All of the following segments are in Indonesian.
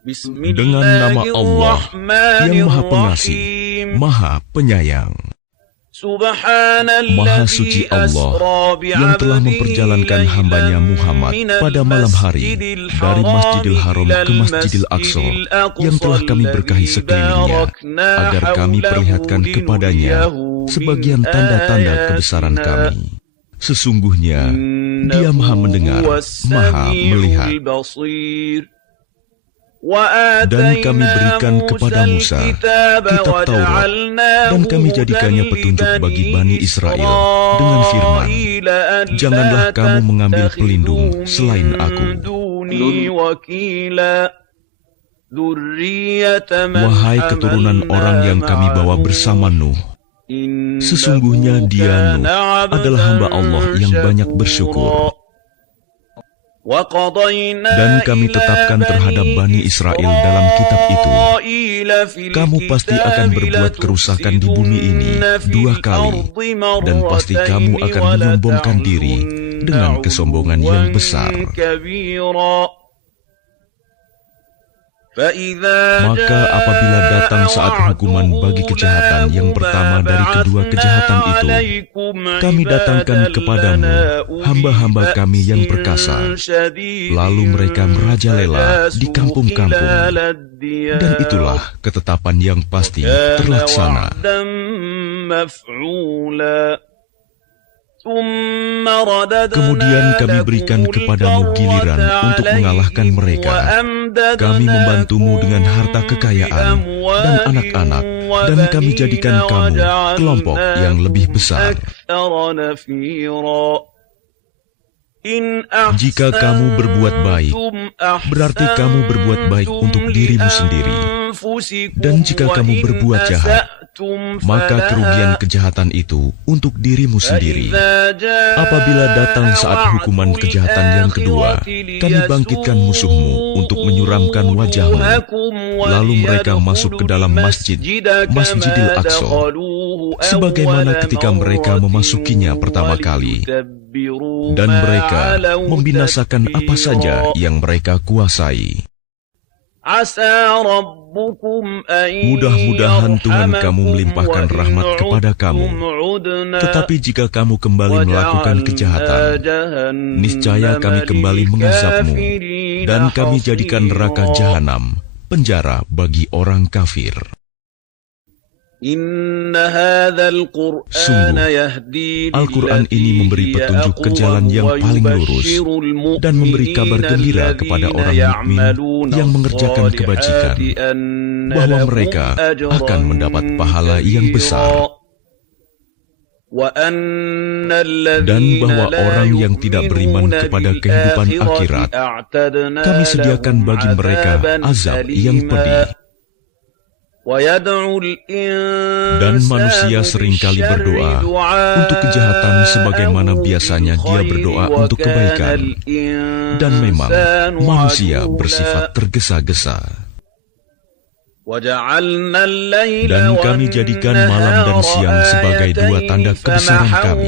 Dengan nama Allah yang Maha Pengasih, Maha Penyayang. Maha suci Allah yang telah memperjalankan hambanya Muhammad pada malam hari dari Masjidil Haram ke Masjidil Aqsa yang telah kami berkahi sekelilingnya, agar kami perlihatkan kepadanya sebagian tanda-tanda kebesaran kami. Sesungguhnya Dia Maha mendengar, Maha melihat. Dan kami berikan kepada Musa kitab Taurat, dan kami jadikannya petunjuk bagi Bani Israel dengan firman, janganlah kamu mengambil pelindung selain aku. Wahai keturunan orang yang kami bawa bersama Nuh, sesungguhnya dia Nuh adalah hamba Allah yang banyak bersyukur. Dan kami tetapkan terhadap Bani Israel dalam kitab itu, kamu pasti akan berbuat kerusakan di bumi ini 2 kali, dan pasti kamu akan menyombongkan diri dengan kesombongan yang besar. Maka apabila datang saat hukuman bagi kejahatan yang pertama dari kedua kejahatan itu, kami datangkan kepadamu hamba-hamba kami yang perkasa, lalu mereka merajalela di kampung-kampung, dan itulah ketetapan yang pasti terlaksana. Kemudian kami berikan kepadamu giliran untuk mengalahkan mereka. Kami membantumu dengan harta kekayaan dan anak-anak, dan kami jadikan kamu kelompok yang lebih besar. Jika kamu berbuat baik, berarti kamu berbuat baik untuk dirimu sendiri. Dan jika kamu berbuat jahat, maka kerugian kejahatan itu untuk dirimu sendiri. Apabila datang saat hukuman kejahatan yang kedua, kami bangkitkan musuhmu untuk menyuramkan wajahmu, lalu mereka masuk ke dalam Masjidil Aqsa, sebagaimana ketika mereka memasukinya pertama kali. Dan mereka membinasakan apa saja yang mereka kuasai. Mudah-mudahan Tuhan kamu melimpahkan rahmat kepada kamu. Tetapi jika kamu kembali melakukan kejahatan, niscaya kami kembali mengazabmu, dan kami jadikan neraka jahanam penjara bagi orang kafir. Sungguh, Al-Quran ini memberi petunjuk ke jalan yang paling lurus dan memberi kabar gembira kepada orang mukmin yang mengerjakan kebajikan, bahwa mereka akan mendapat pahala yang besar. Dan bahwa orang yang tidak beriman kepada kehidupan akhirat, kami sediakan bagi mereka azab yang pedih. Dan manusia seringkali berdoa untuk kejahatan sebagaimana biasanya dia berdoa untuk kebaikan. Dan memang manusia bersifat tergesa-gesa. Dan kami jadikan malam dan siang sebagai 2 tanda kebesaran kami.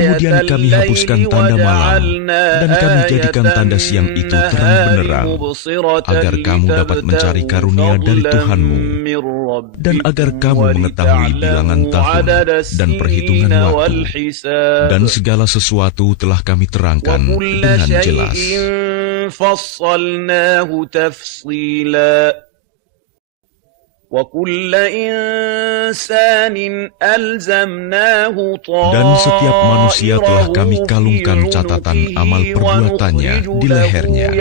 Kemudian kami hapuskan tanda malam, dan kami jadikan tanda siang itu terang benderang, agar kamu dapat mencari karunia dari Tuhanmu, dan agar kamu mengetahui bilangan tahun dan perhitungan waktu. Dan segala sesuatu telah kami terangkan dengan jelas. Dan setiap manusia telah kami kalungkan catatan amal perbuatannya di lehernya.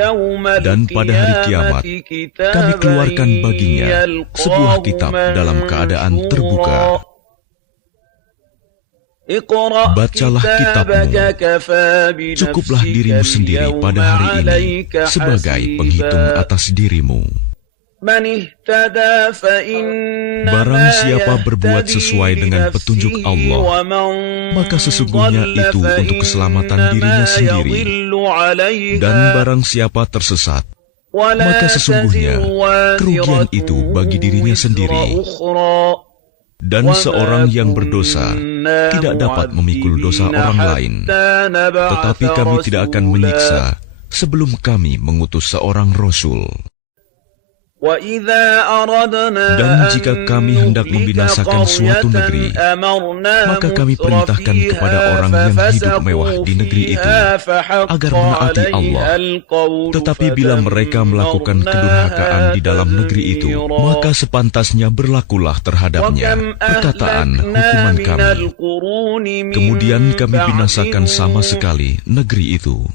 Dan pada hari kiamat, kami keluarkan baginya sebuah kitab dalam keadaan terbuka. Bacalah kitabmu, cukuplah dirimu sendiri pada hari ini sebagai penghitung atas dirimu. Barang siapa berbuat sesuai dengan petunjuk Allah, maka sesungguhnya itu untuk keselamatan dirinya sendiri. Dan barang siapa tersesat, maka sesungguhnya kerugian itu bagi dirinya sendiri. Dan seorang yang berdosa tidak dapat memikul dosa orang lain, tetapi kami tidak akan menyiksa sebelum kami mengutus seorang Rasul. Dan jika kami hendak membinasakan suatu negeri, maka kami perintahkan kepada orang yang hidup mewah di negeri itu agar menaati Allah. Tetapi bila mereka melakukan kedurhakaan di dalam negeri itu, maka sepantasnya berlakulah terhadapnya perkataan hukuman kami. Kemudian kami binasakan sama sekali negeri itu.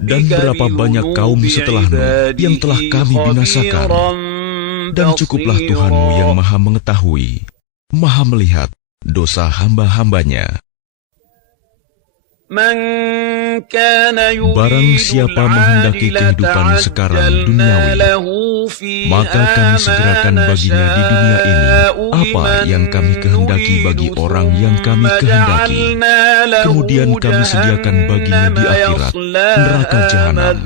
Dan berapa banyak kaum setelahmu yang telah kami binasakan. Dan cukuplah Tuhanmu yang maha mengetahui, maha melihat dosa hamba-hambanya. Barang siapa menghendaki kehidupan sekarang duniawi, maka kami segerakan baginya di dunia ini apa yang kami kehendaki bagi orang yang kami kehendaki. Kemudian kami sediakan baginya di akhirat neraka jahanam.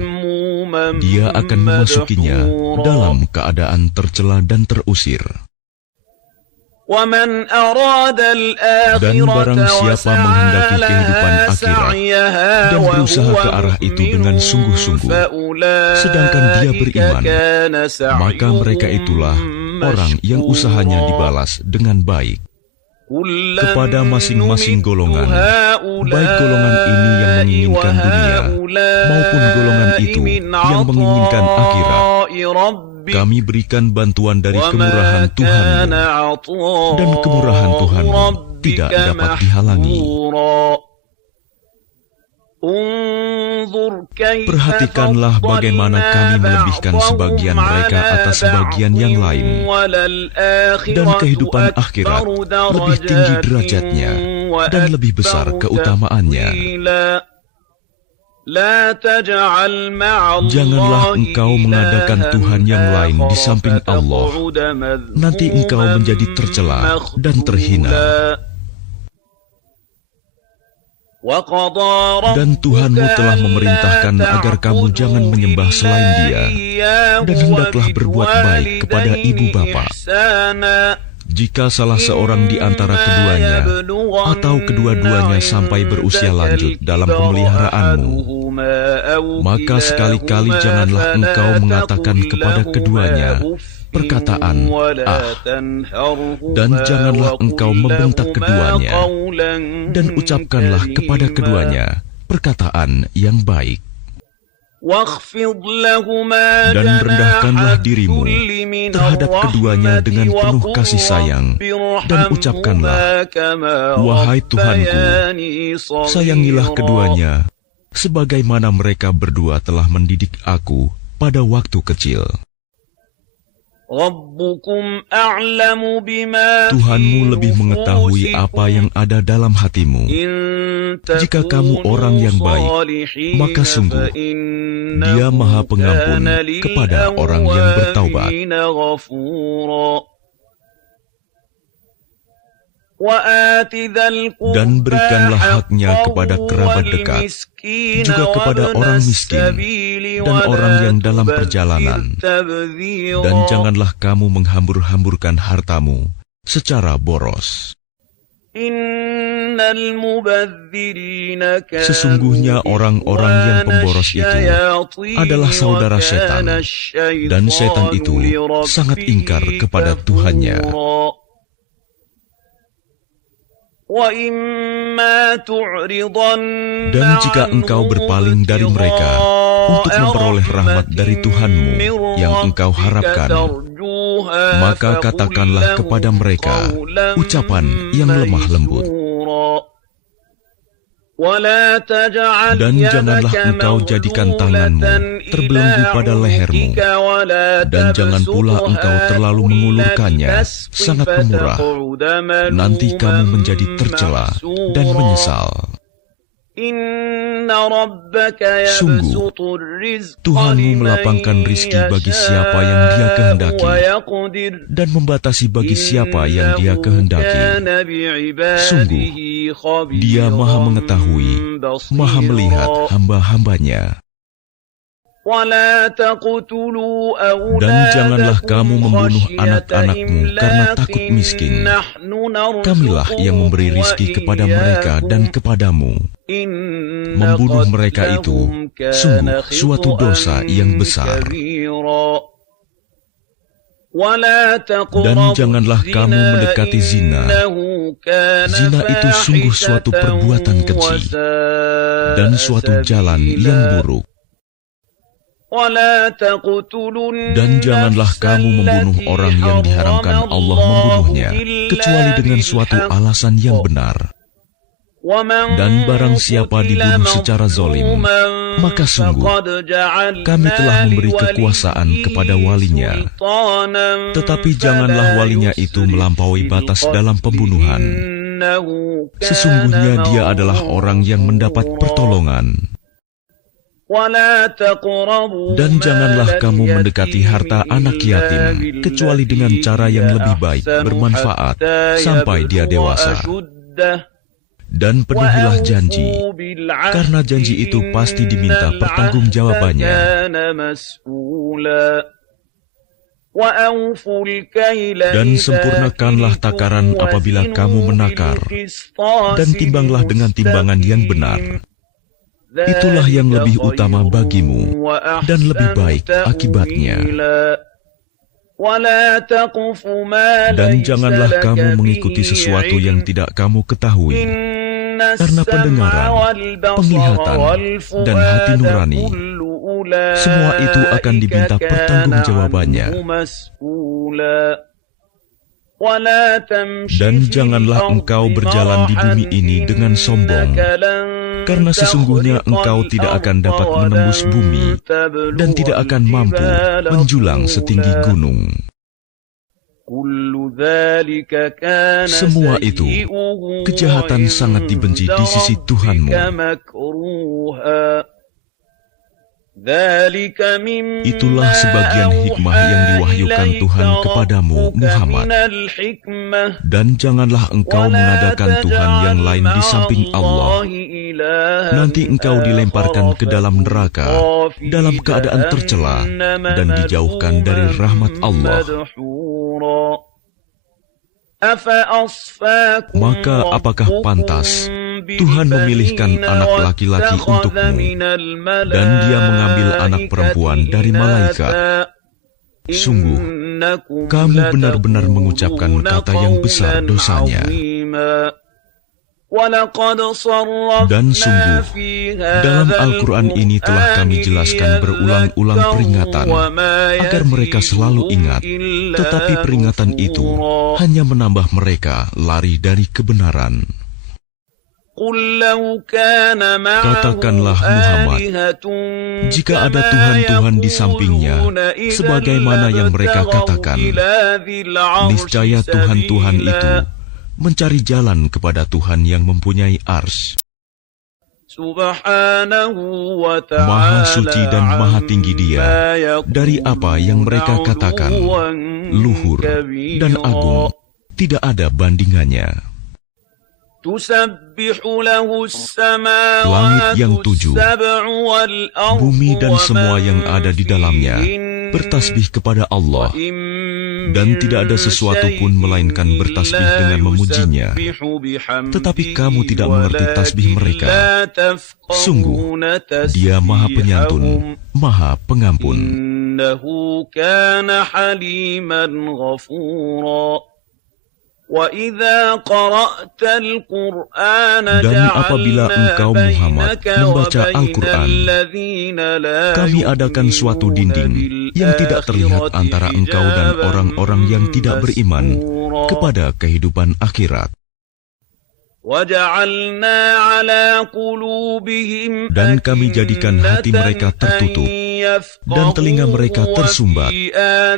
Dia akan memasukinya dalam keadaan tercela dan terusir. Dan barang siapa menghendaki kehidupan akhirat dan berusaha ke arah itu dengan sungguh-sungguh, sedangkan dia beriman, maka mereka itulah orang yang usahanya dibalas dengan baik. Kepada masing-masing golongan, baik golongan ini yang menginginkan dunia, maupun golongan itu yang menginginkan akhirat, kami berikan bantuan dari kemurahan Tuhanmu, dan kemurahan Tuhanmu tidak dapat dihalangi. Perhatikanlah bagaimana kami melebihkan sebagian mereka atas sebagian yang lain, dan kehidupan akhirat lebih tinggi derajatnya dan lebih besar keutamaannya. Janganlah engkau mengadakan Tuhan yang lain di samping Allah. Nanti engkau menjadi tercela dan terhina. Dan Tuhanmu telah memerintahkan agar kamu jangan menyembah selain Dia, dan hendaklah berbuat baik kepada ibu bapa. Jika salah seorang di antara keduanya atau kedua-duanya sampai berusia lanjut dalam pemeliharaanmu, maka sekali-kali janganlah engkau mengatakan kepada keduanya perkataan "ah", dan janganlah engkau membentak keduanya, dan ucapkanlah kepada keduanya perkataan yang baik. Dan rendahkanlah dirimu terhadap keduanya dengan penuh kasih sayang, dan ucapkanlah, "Wahai Tuhanku, sayangilah keduanya, sebagaimana mereka berdua telah mendidik aku pada waktu kecil." Tuhanmu lebih mengetahui apa yang ada dalam hatimu. Jika kamu orang yang baik, maka sungguh Dia Maha Pengampun kepada orang yang bertaubat. Dan berikanlah haknya kepada kerabat dekat, juga kepada orang miskin dan orang yang dalam perjalanan. Dan janganlah kamu menghambur-hamburkan hartamu secara boros. Sesungguhnya orang-orang yang pemboros itu adalah saudara setan, dan setan itu sangat ingkar kepada Tuhannya. Dan jika engkau berpaling dari mereka untuk memperoleh rahmat dari Tuhanmu yang engkau harapkan, maka katakanlah kepada mereka ucapan yang lemah lembut. Dan janganlah engkau jadikan tanganmu terbelenggu pada lehermu, dan jangan pula engkau terlalu mengulurkannya sangat pemurah. Nanti kamu menjadi tercela dan menyesal. Sungguh, Tuhanmu melapangkan rizki bagi siapa yang Dia kehendaki, dan membatasi bagi siapa yang Dia kehendaki. Sungguh, Dia Maha Mengetahui, Maha Melihat hamba-hambanya. Dan janganlah kamu membunuh anak-anakmu karena takut miskin. Kamilah yang memberi rizki kepada mereka dan kepadamu. Membunuh mereka itu sungguh suatu dosa yang besar. Dan janganlah kamu mendekati zina. Zina itu sungguh suatu perbuatan keji dan suatu jalan yang buruk. Dan janganlah kamu membunuh orang yang diharamkan Allah membunuhnya, kecuali dengan suatu alasan yang benar. Dan barang siapa dibunuh secara zalim, maka sungguh kami telah memberi kekuasaan kepada walinya. Tetapi janganlah walinya itu melampaui batas dalam pembunuhan. Sesungguhnya dia adalah orang yang mendapat pertolongan. Dan janganlah kamu mendekati harta anak yatim, kecuali dengan cara yang lebih baik, bermanfaat, sampai dia dewasa. Dan penuhilah janji, karena janji itu pasti diminta pertanggungjawabannya. Dan sempurnakanlah takaran apabila kamu menakar, dan timbanglah dengan timbangan yang benar. Itulah yang lebih utama bagimu, dan lebih baik akibatnya. Dan janganlah kamu mengikuti sesuatu yang tidak kamu ketahui, karena pendengaran, penglihatan, dan hati nurani, semua itu akan diminta pertanggungjawabannya. Dan janganlah engkau berjalan di bumi ini dengan sombong, karena sesungguhnya engkau tidak akan dapat menembus bumi dan tidak akan mampu menjulang setinggi gunung. Semua itu kejahatan sangat dibenci di sisi Tuhanmu. Itulah sebagian hikmah yang diwahyukan Tuhan kepadamu, Muhammad. Dan janganlah engkau mengadakan Tuhan yang lain di samping Allah. Nanti engkau dilemparkan ke dalam neraka dalam keadaan tercela dan dijauhkan dari rahmat Allah. Maka apakah pantas Tuhan memilihkan anak laki-laki untukmu, dan Dia mengambil anak perempuan dari malaikat? Sungguh, kamu benar-benar mengucapkan kata yang besar dosanya. Dan sungguh, dalam Al-Quran ini telah kami jelaskan berulang-ulang peringatan, agar mereka selalu ingat, tetapi peringatan itu hanya menambah mereka lari dari kebenaran. Katakanlah Muhammad, jika ada Tuhan-Tuhan di sampingnya, sebagaimana yang mereka katakan, niscaya Tuhan-Tuhan itu mencari jalan kepada Tuhan yang mempunyai arsy. Maha suci dan maha tinggi Dia dari apa yang mereka katakan, luhur dan agung, tidak ada bandingannya. Langit yang tujuh, bumi dan semua yang ada di dalamnya bertasbih kepada Allah, dan tidak ada sesuatu pun melainkan bertasbih dengan memujinya. Tetapi kamu tidak mengerti tasbih mereka. Sungguh, Dia Maha Penyantun, Maha Pengampun. Dan apabila engkau Muhammad membaca Al-Quran, kami adakan suatu dinding yang tidak terlihat antara engkau dan orang-orang yang tidak beriman kepada kehidupan akhirat. Dan kami jadikan hati mereka tertutup dan telinga mereka tersumbat,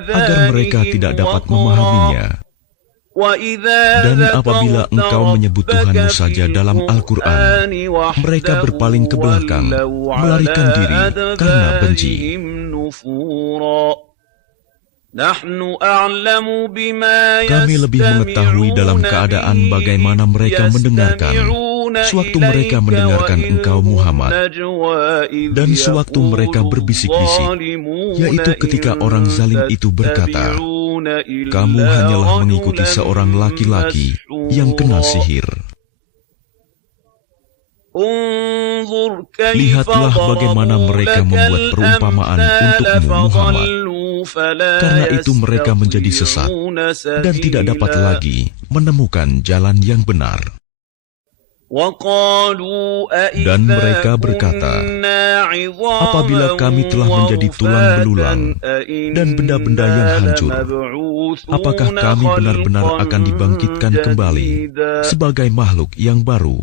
agar mereka tidak dapat memahaminya. Dan apabila engkau menyebut Tuhanmu saja dalam Al-Quran, mereka berpaling ke belakang, melarikan diri karena benci. Kami lebih mengetahui dalam keadaan bagaimana mereka mendengarkan sewaktu mereka mendengarkan engkau Muhammad, dan sewaktu mereka berbisik-bisik, yaitu ketika orang zalim itu berkata, kamu hanyalah mengikuti seorang laki-laki yang kena sihir. Lihatlah bagaimana mereka membuat perumpamaan untukmu Muhammad. Karena itu mereka menjadi sesat dan tidak dapat lagi menemukan jalan yang benar. Dan mereka berkata, apabila kami telah menjadi tulang belulang dan benda-benda yang hancur, apakah kami benar-benar akan dibangkitkan kembali sebagai makhluk yang baru?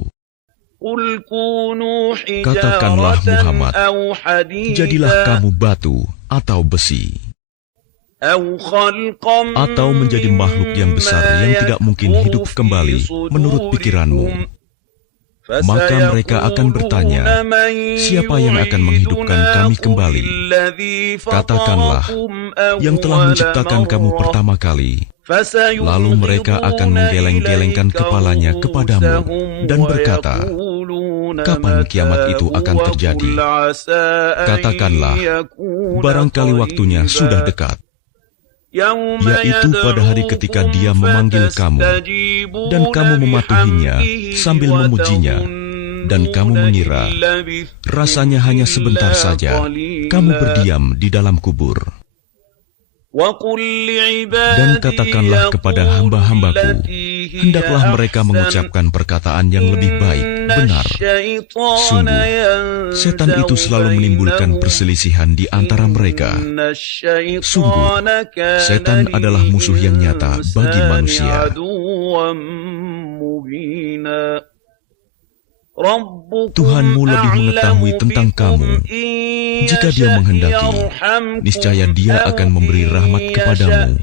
Katakanlah Muhammad, jadilah kamu batu atau besi, atau menjadi makhluk yang besar yang tidak mungkin hidup kembali menurut pikiranmu. Maka mereka akan bertanya, siapa yang akan menghidupkan kami kembali? Katakanlah, yang telah menciptakan kamu pertama kali. Lalu mereka akan menggeleng-gelengkan kepalanya kepadamu dan berkata, kapan kiamat itu akan terjadi? Katakanlah, barangkali waktunya sudah dekat, yaitu pada hari ketika Dia memanggil kamu, dan kamu mematuhinya sambil memujinya, dan kamu mengira rasanya hanya sebentar saja kamu berdiam di dalam kubur. Dan katakanlah kepada hamba-hambaku, hendaklah mereka mengucapkan perkataan yang lebih baik, benar. Sungguh, setan itu selalu menimbulkan perselisihan di antara mereka. Sungguh, setan adalah musuh yang nyata bagi manusia. Tuhanmu lebih mengetahui tentang kamu. Jika Dia menghendaki, niscaya Dia akan memberi rahmat kepadamu.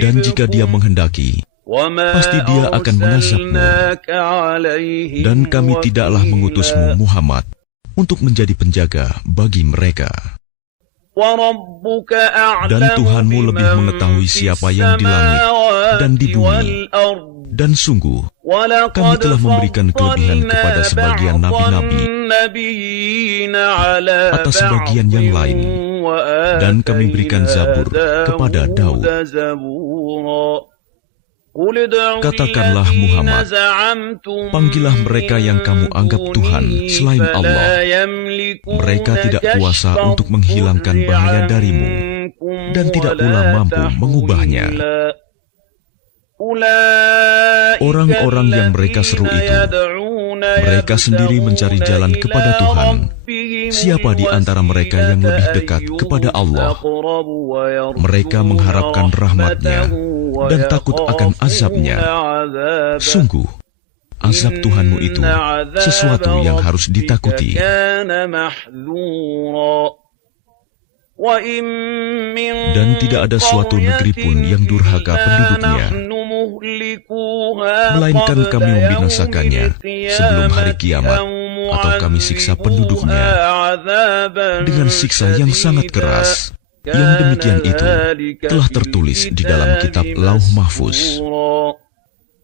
Dan jika Dia menghendaki, pasti Dia akan mengazabmu. Dan kami tidaklah mengutusmu Muhammad untuk menjadi penjaga bagi mereka. Dan Tuhanmu lebih mengetahui siapa yang di langit dan di bumi. Dan sungguh, kami telah memberikan kelebihan kepada sebagian nabi-nabi atas sebagian yang lain, dan kami berikan Zabur kepada Daud. Katakanlah Muhammad, panggillah mereka yang kamu anggap Tuhan selain Allah. Mereka tidak kuasa untuk menghilangkan bahaya darimu, dan tidak pula mampu mengubahnya. Orang-orang yang mereka seru itu, mereka sendiri mencari jalan kepada Tuhan. Siapa di antara mereka yang lebih dekat kepada Allah? Mereka mengharapkan rahmat-Nya dan takut akan azab-Nya. Sungguh, azab Tuhanmu itu sesuatu yang harus ditakuti. Dan tidak ada suatu negeri pun yang durhaka penduduknya, melainkan kami membinasakannya sebelum hari kiamat, atau kami siksa penduduknya dengan siksa yang sangat keras. Yang demikian itu telah tertulis di dalam kitab Lauh Mahfuz.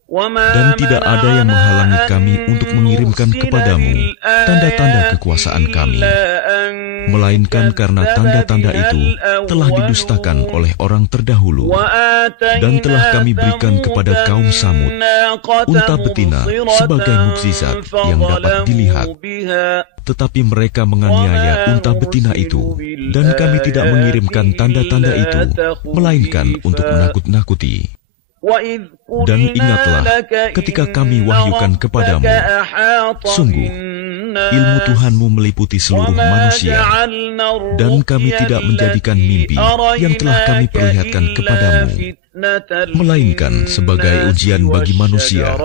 Dan tidak ada yang menghalangi kami untuk mengirimkan kepadamu tanda-tanda kekuasaan kami, melainkan karena tanda-tanda itu telah didustakan oleh orang terdahulu. Dan telah kami berikan kepada kaum Samud unta betina sebagai mukjizat yang dapat dilihat. Tetapi mereka menganiaya unta betina itu, dan kami tidak mengirimkan tanda-tanda itu, melainkan untuk menakut-nakuti. Dan ingatlah ketika kami wahyukan kepadamu, sungguh, ilmu Tuhanmu meliputi seluruh manusia, dan kami tidak menjadikan mimpi yang telah kami perlihatkan kepadamu, melainkan sebagai ujian bagi manusia.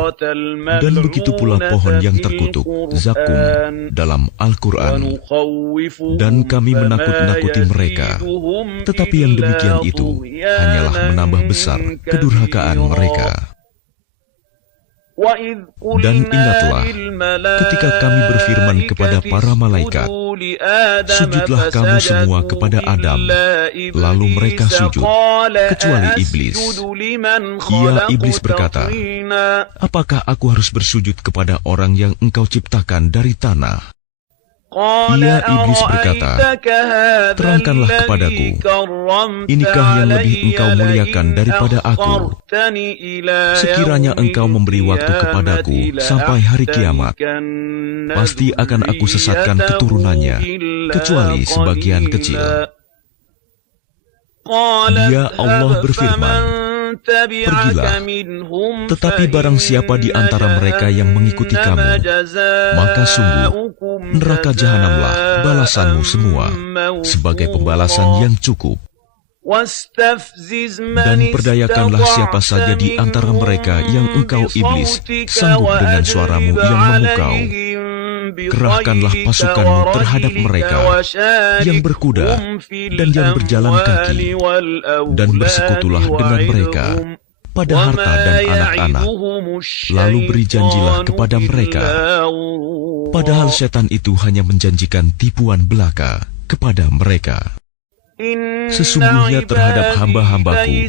Dan begitu pula pohon yang terkutuk, zakum, dalam Al-Quran. Dan kami menakut-nakuti mereka, tetapi yang demikian itu hanyalah menambah besar kedurhakaan mereka. Dan ingatlah ketika kami berfirman kepada para malaikat, sujudlah kamu semua kepada Adam, lalu mereka sujud, kecuali iblis. Iblis berkata, apakah aku harus bersujud kepada orang yang engkau ciptakan dari tanah? Iblis berkata, terangkanlah kepadaku, inikah yang lebih engkau muliakan daripada aku? Sekiranya engkau memberi waktu kepadaku sampai hari kiamat, pasti akan aku sesatkan keturunannya, kecuali sebagian kecil. Allah berfirman, pergilah, tetapi barang siapa di antara mereka yang mengikuti kamu, maka sungguh neraka jahanamlah balasanmu semua, sebagai pembalasan yang cukup. Dan perdayakanlah siapa saja di antara mereka yang engkau iblis sanggup dengan suaramu yang memukau. Kerahkanlah pasukanmu terhadap mereka yang berkuda dan yang berjalan kaki, dan bersekutulah dengan mereka pada harta dan anak-anak, lalu beri janjilah kepada mereka. Padahal setan itu hanya menjanjikan tipuan belaka kepada mereka. Sesungguhnya terhadap hamba-hambaku,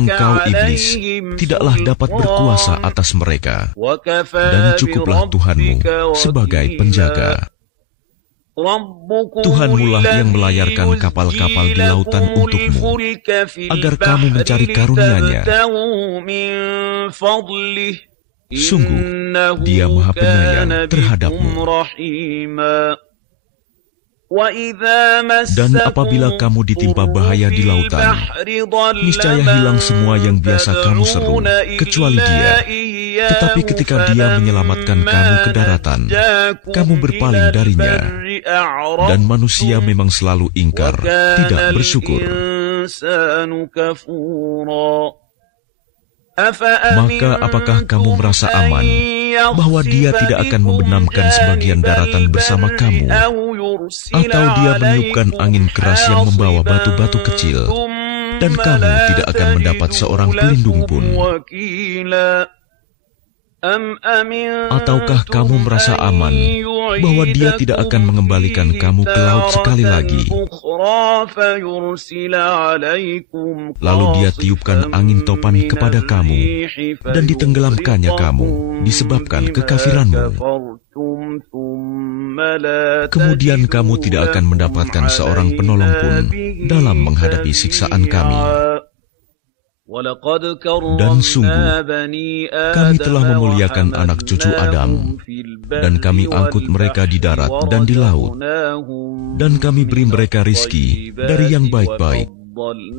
engkau iblis tidaklah dapat berkuasa atas mereka, dan cukuplah Tuhanmu sebagai penjaga. Tuhanmulah yang melayarkan kapal-kapal di lautan untukmu, agar kamu mencari karunia-Nya. Sungguh, Dia Maha Penyayang terhadapmu. Dan apabila kamu ditimpa bahaya di lautan, niscaya hilang semua yang biasa kamu seru, kecuali Dia. Tetapi ketika Dia menyelamatkan kamu ke daratan, kamu berpaling darinya. Dan manusia memang selalu ingkar, tidak bersyukur. Maka apakah kamu merasa aman bahwa Dia tidak akan membenamkan sebagian daratan bersama kamu, atau Dia meniupkan angin keras yang membawa batu-batu kecil, dan kamu tidak akan mendapat seorang pelindung pun? Ataukah kamu merasa aman bahwa Dia tidak akan mengembalikan kamu ke laut sekali lagi, lalu Dia tiupkan angin topan kepada kamu dan ditenggelamkannya kamu disebabkan kekafiranmu? Kemudian kamu tidak akan mendapatkan seorang penolong pun dalam menghadapi siksaan kami. Dan sungguh, kami telah memuliakan anak cucu Adam, dan kami angkut mereka di darat dan di laut, dan kami beri mereka rizki dari yang baik-baik,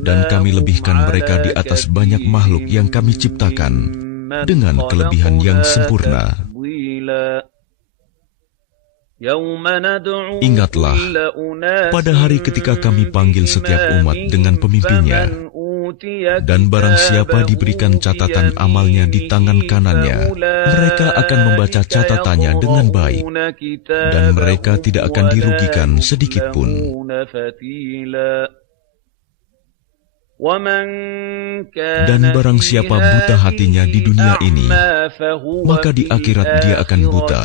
dan kami lebihkan mereka di atas banyak makhluk yang kami ciptakan dengan kelebihan yang sempurna. Ingatlah, pada hari ketika kami panggil setiap umat dengan pemimpinnya, dan barang siapa diberikan catatan amalnya di tangan kanannya, mereka akan membaca catatannya dengan baik, dan mereka tidak akan dirugikan sedikit pun. Dan barang siapa buta hatinya di dunia ini, maka di akhirat dia akan buta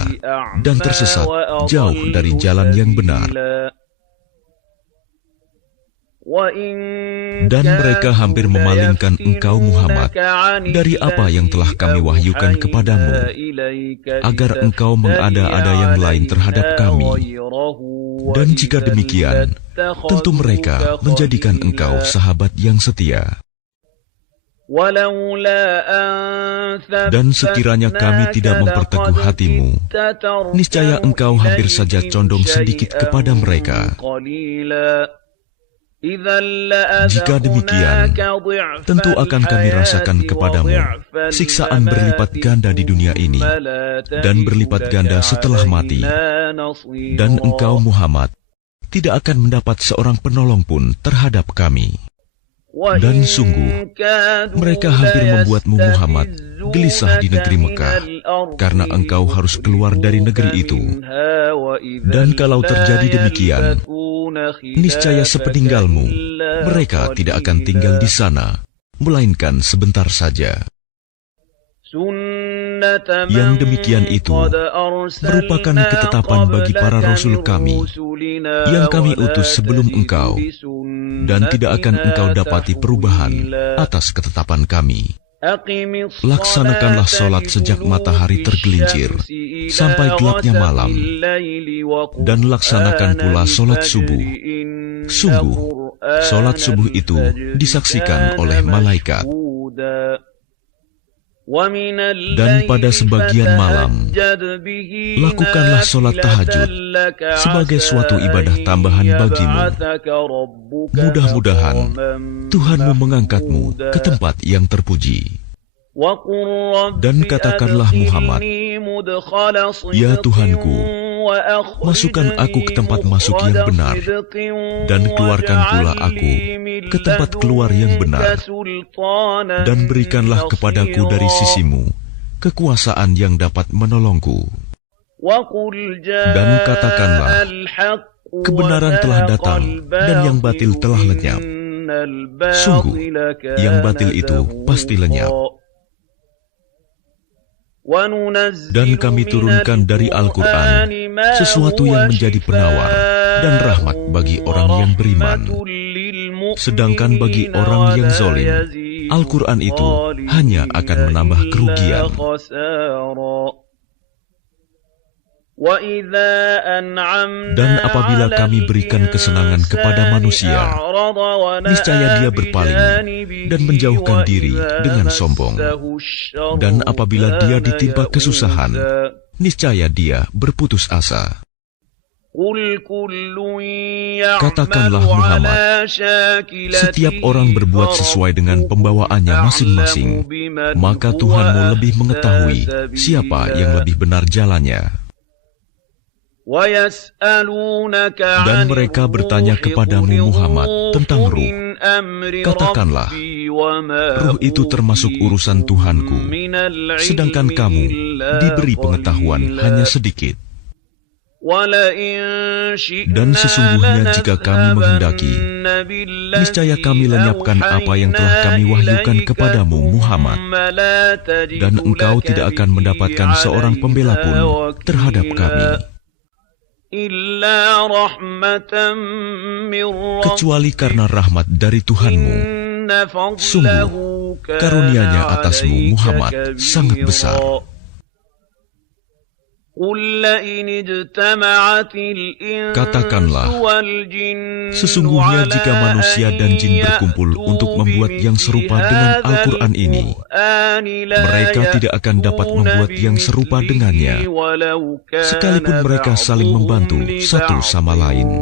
dan tersesat jauh dari jalan yang benar. Dan mereka hampir memalingkan engkau Muhammad dari apa yang telah kami wahyukan kepadamu, agar engkau mengada-ada yang lain terhadap kami. Dan jika demikian, tentu mereka menjadikan engkau sahabat yang setia. Dan sekiranya kami tidak memperteguh hatimu, niscaya engkau hampir saja condong sedikit kepada mereka. Jika demikian, tentu akan kami rasakan kepadamu siksaan berlipat ganda di dunia ini, dan berlipat ganda setelah mati. Dan engkau Muhammad tidak akan mendapat seorang penolong pun terhadap kami. Dan sungguh, mereka hampir membuatmu Muhammad gelisah di negeri Mekah, karena engkau harus keluar dari negeri itu. Dan kalau terjadi demikian, niscaya sepeninggalmu, mereka tidak akan tinggal di sana, melainkan sebentar saja. Yang demikian itu merupakan ketetapan bagi para rasul kami yang kami utus sebelum engkau, dan tidak akan engkau dapati perubahan atas ketetapan kami. Laksanakanlah sholat sejak matahari tergelincir sampai gelapnya malam, dan laksanakan pula sholat subuh. Sungguh, sholat subuh itu disaksikan oleh malaikat. Dan pada sebagian malam, lakukanlah sholat tahajud sebagai suatu ibadah tambahan bagimu. Mudah-mudahan Tuhanmu mengangkatmu ke tempat yang terpuji. Dan katakanlah Muhammad, "Ya Tuhanku, masukkan aku ke tempat masuk yang benar, dan keluarkan pula aku ke tempat keluar yang benar, dan berikanlah kepadaku dari sisimu kekuasaan yang dapat menolongku." Dan katakanlah, kebenaran telah datang dan yang batil telah lenyap. Sungguh, yang batil itu pasti lenyap. Dan kami turunkan dari Al-Quran sesuatu yang menjadi penawar dan rahmat bagi orang yang beriman. Sedangkan bagi orang yang zalim, Al-Quran itu hanya akan menambah kerugian. Dan apabila kami berikan kesenangan kepada manusia, niscaya dia berpaling dan menjauhkan diri dengan sombong. Dan apabila dia ditimpa kesusahan, niscaya dia berputus asa. Katakanlah Muhammad, setiap orang berbuat sesuai dengan pembawaannya masing-masing, maka Tuhanmu lebih mengetahui siapa yang lebih benar jalannya. Dan mereka bertanya kepadamu Muhammad tentang ruh. Katakanlah, ruh itu termasuk urusan Tuhanku, sedangkan kamu diberi pengetahuan hanya sedikit. Dan sesungguhnya jika kami menghendaki, niscaya kami lenyapkan apa yang telah kami wahyukan kepadamu Muhammad, dan engkau tidak akan mendapatkan seorang pembela pun terhadap kami, kecuali karena rahmat dari Tuhanmu. Sungguh, karunia-Nya atasmu Muhammad sangat besar. Katakanlah, sesungguhnya jika manusia dan jin berkumpul untuk membuat yang serupa dengan Al-Quran ini, mereka tidak akan dapat membuat yang serupa dengannya, sekalipun mereka saling membantu satu sama lain.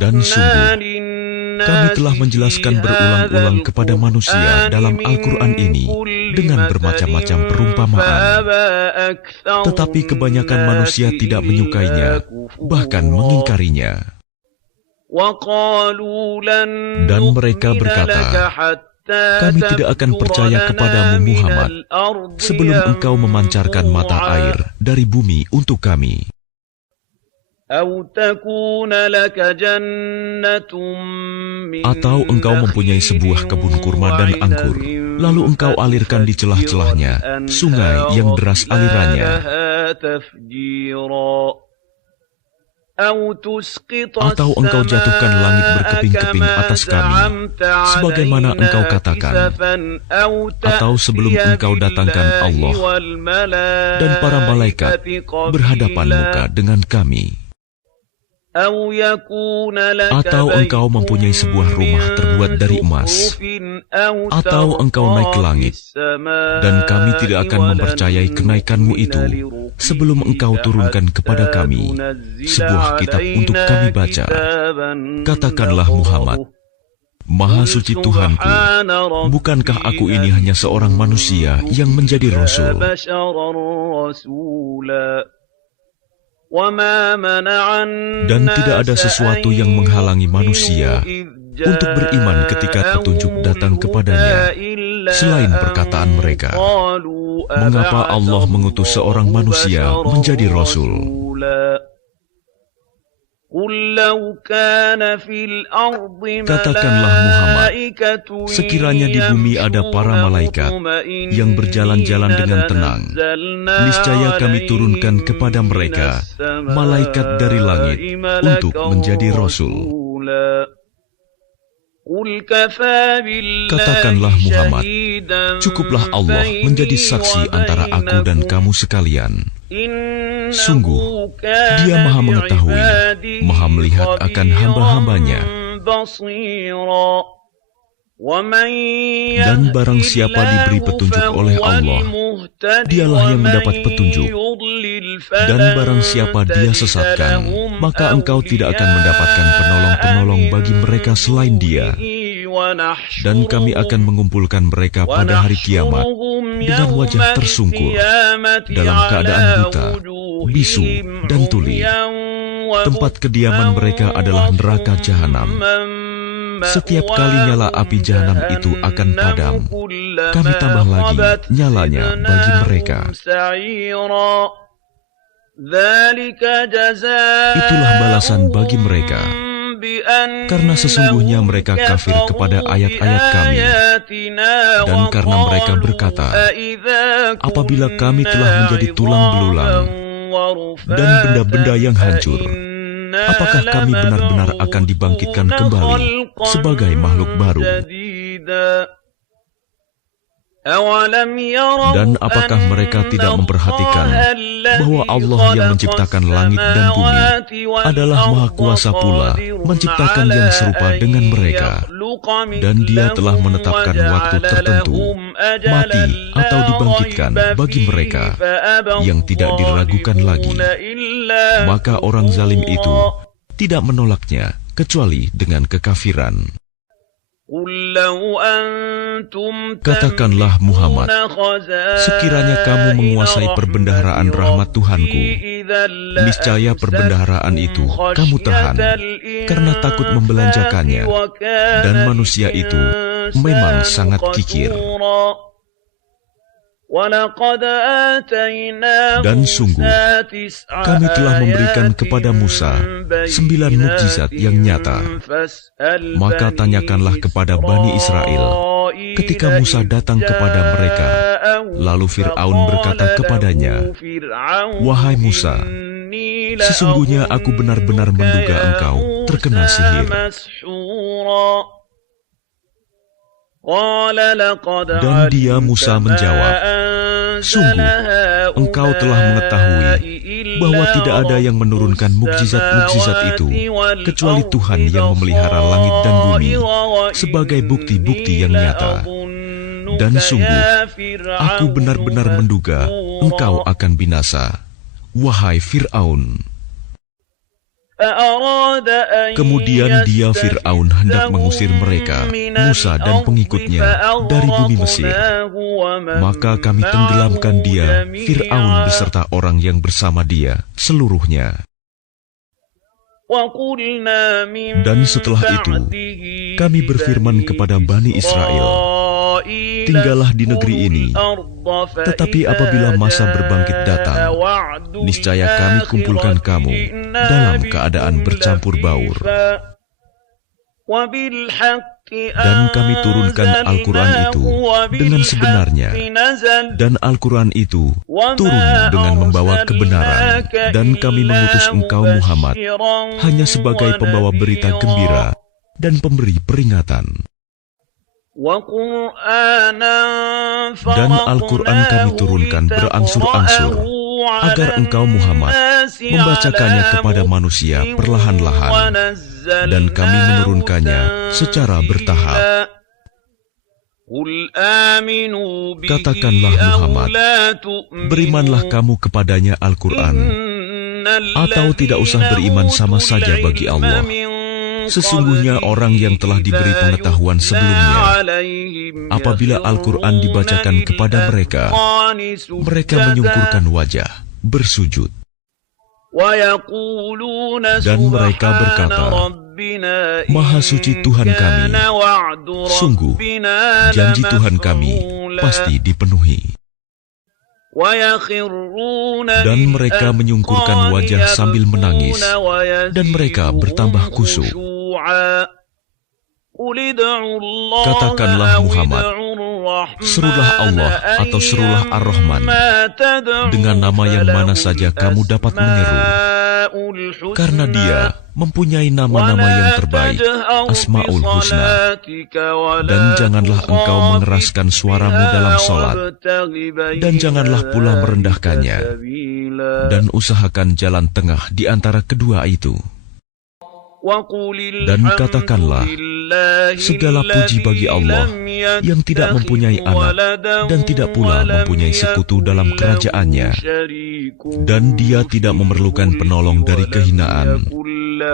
Dan sungguh, kami telah menjelaskan berulang-ulang kepada manusia dalam Al-Quran ini dengan bermacam-macam perumpamaan. Tetapi kebanyakan manusia tidak menyukainya, bahkan mengingkarinya. Dan mereka berkata, "Kami tidak akan percaya kepadamu Muhammad sebelum engkau memancarkan mata air dari bumi untuk kami. Atau engkau mempunyai sebuah kebun kurma dan anggur, lalu engkau alirkan di celah-celahnya sungai yang deras alirannya. Atau engkau jatuhkan langit berkeping-keping atas kami, sebagaimana engkau katakan. Atau sebelum engkau datangkan Allah dan para malaikat berhadapan muka dengan kami. Atau engkau mempunyai sebuah rumah terbuat dari emas, atau engkau naik ke langit, dan kami tidak akan mempercayai kenaikanmu itu sebelum engkau turunkan kepada kami sebuah kitab untuk kami baca. Katakanlah Muhammad, Maha suci Tuhanku, bukankah aku ini hanya seorang manusia yang menjadi Rasul? Dan tidak ada sesuatu yang menghalangi manusia untuk beriman ketika petunjuk datang kepadanya, selain perkataan mereka, "Mengapa Allah mengutus seorang manusia menjadi Rasul?" Katakanlah Muhammad, sekiranya di bumi ada para malaikat yang berjalan-jalan dengan tenang, niscaya kami turunkan kepada mereka malaikat dari langit untuk menjadi rasul. Katakanlah Muhammad, cukuplah Allah menjadi saksi antara aku dan kamu sekalian. Sungguh, Dia Maha mengetahui, Maha melihat akan hamba-hambanya. Dan barang siapa diberi petunjuk oleh Allah, dialah yang mendapat petunjuk. Dan barang siapa Dia sesatkan, maka engkau tidak akan mendapatkan penolong-penolong bagi mereka selain Dia. Dan kami akan mengumpulkan mereka pada hari kiamat dengan wajah tersungkur, dalam keadaan buta, bisu, dan tuli. Tempat kediaman mereka adalah neraka jahanam. Setiap kali nyala api jahanam itu akan padam, kami tambah lagi nyalanya bagi mereka. Itulah balasan bagi mereka, karena sesungguhnya mereka kafir kepada ayat-ayat kami, dan karena mereka berkata, apabila kami telah menjadi tulang belulang dan benda-benda yang hancur, apakah kami benar-benar akan dibangkitkan kembali sebagai makhluk baru? Dan apakah mereka tidak memperhatikan bahwa Allah yang menciptakan langit dan bumi adalah Maha Kuasa pula menciptakan yang serupa dengan mereka, dan Dia telah menetapkan waktu tertentu, mati atau dibangkitkan bagi mereka yang tidak diragukan lagi. Maka orang zalim itu tidak menolaknya kecuali dengan kekafiran. Katakanlah Muhammad, sekiranya kamu menguasai perbendaharaan rahmat Tuhanku, niscaya perbendaharaan itu kamu tahan karena takut membelanjakannya, dan manusia itu memang sangat kikir. Dan sungguh, kami telah memberikan kepada Musa 9 mukjizat yang nyata. Maka tanyakanlah kepada Bani Israel, ketika Musa datang kepada mereka, lalu Fir'aun berkata kepadanya, wahai Musa, sesungguhnya aku benar-benar menduga engkau terkena sihir. Dan dia Musa menjawab, sungguh, engkau telah mengetahui bahwa tidak ada yang menurunkan mukjizat-mukjizat itu kecuali Tuhan yang memelihara langit dan bumi sebagai bukti-bukti yang nyata. Dan sungguh, aku benar-benar menduga engkau akan binasa, wahai Fir'aun. Kemudian dia Fir'aun hendak mengusir mereka, Musa dan pengikutnya, dari bumi Mesir. Maka kami tenggelamkan dia, Fir'aun beserta orang yang bersama dia, seluruhnya. Dan setelah itu, kami berfirman kepada Bani Israel, tinggallah di negeri ini, tetapi apabila masa berbangkit datang, niscaya kami kumpulkan kamu dalam keadaan bercampur baur. Dan kami turunkan Al-Quran itu dengan sebenarnya, dan Al-Quran itu turun dengan membawa kebenaran, dan kami mengutus engkau Muhammad hanya sebagai pembawa berita gembira dan pemberi peringatan. Dan Al-Quran kami turunkan berangsur-angsur, agar engkau Muhammad membacakannya kepada manusia perlahan-lahan, dan kami menurunkannya secara bertahap. Katakanlah Muhammad, berimanlah kamu kepadanya Al-Quran, atau tidak usah beriman sama saja bagi Allah. Sesungguhnya orang yang telah diberi pengetahuan sebelumnya, apabila Al-Quran dibacakan kepada mereka, mereka menyungkurkan wajah, bersujud. Dan mereka berkata, Maha suci Tuhan kami, sungguh janji Tuhan kami pasti dipenuhi. Dan mereka menyungkurkan wajah sambil menangis, dan mereka bertambah khusyuk. Katakanlah Muhammad, serulah Allah atau serulah Ar-Rahman, dengan nama yang mana saja kamu dapat menyeru, karena Dia mempunyai nama-nama yang terbaik, Asmaul Husna. Dan janganlah engkau mengeraskan suaramu dalam sholat, dan janganlah pula merendahkannya, dan usahakan jalan tengah di antara kedua itu. Dan katakanlah, segala puji bagi Allah yang tidak mempunyai anak dan tidak pula mempunyai sekutu dalam kerajaannya, dan Dia tidak memerlukan penolong dari kehinaan,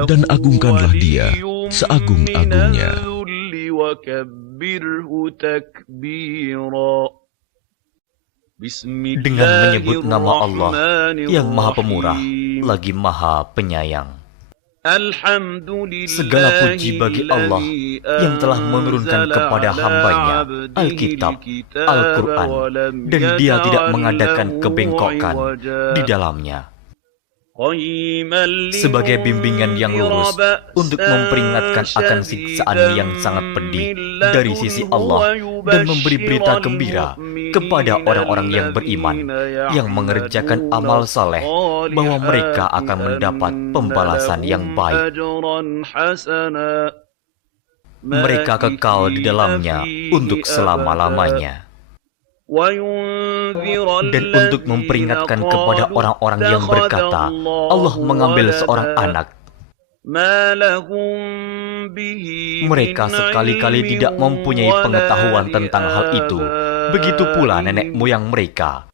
dan agungkanlah Dia seagung-agungnya. Dengan menyebut nama Allah yang Maha Pemurah lagi Maha Penyayang. Segala puji bagi Allah yang telah menurunkan kepada hamba-Nya Alkitab, Al-Quran, dan Dia tidak mengadakan kebengkokan di dalamnya, sebagai bimbingan yang lurus untuk memperingatkan akan siksaan yang sangat pedih dari sisi Allah, dan memberi berita gembira kepada orang-orang yang beriman, yang mengerjakan amal saleh, bahwa mereka akan mendapat pembalasan yang baik. Mereka kekal di dalamnya untuk selama-lamanya. Dan untuk memperingatkan kepada orang-orang yang berkata, Allah mengambil seorang anak, mereka sekali-kali tidak mempunyai pengetahuan tentang hal itu. Begitu pula nenek moyang mereka.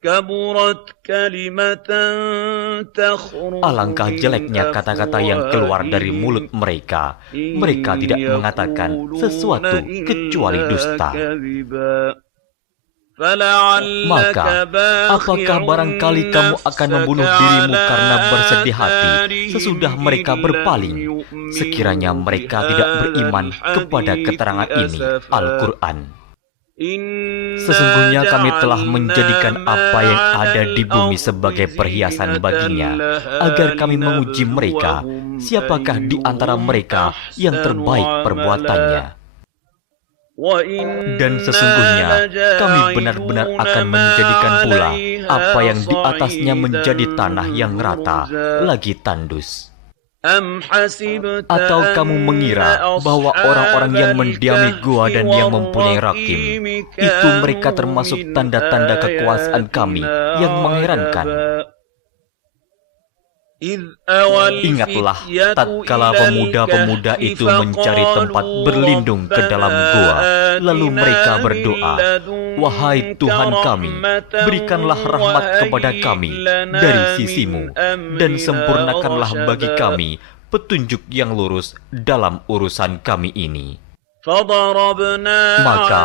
Alangkah jeleknya kata-kata yang keluar dari mulut mereka. Mereka tidak mengatakan sesuatu kecuali dusta. Maka, apakah barangkali kamu akan membunuh dirimu karena bersedih hati sesudah mereka berpaling, sekiranya mereka tidak beriman kepada keterangan ini, Al-Quran? Sesungguhnya kami telah menjadikan apa yang ada di bumi sebagai perhiasan baginya, agar kami menguji mereka, siapakah di antara mereka yang terbaik perbuatannya. Dan sesungguhnya kami benar-benar akan menjadikan pula apa yang di atasnya menjadi tanah yang rata, lagi tandus. Atau kamu mengira bahwa orang-orang yang mendiami gua dan yang mempunyai rakim, itu mereka termasuk tanda-tanda kekuasaan kami yang mengherankan? Ingatlah tatkala pemuda-pemuda itu mencari tempat berlindung ke dalam gua, lalu mereka berdoa, wahai Tuhan kami, berikanlah rahmat kepada kami dari sisimu, dan sempurnakanlah bagi kami petunjuk yang lurus dalam urusan kami ini. Maka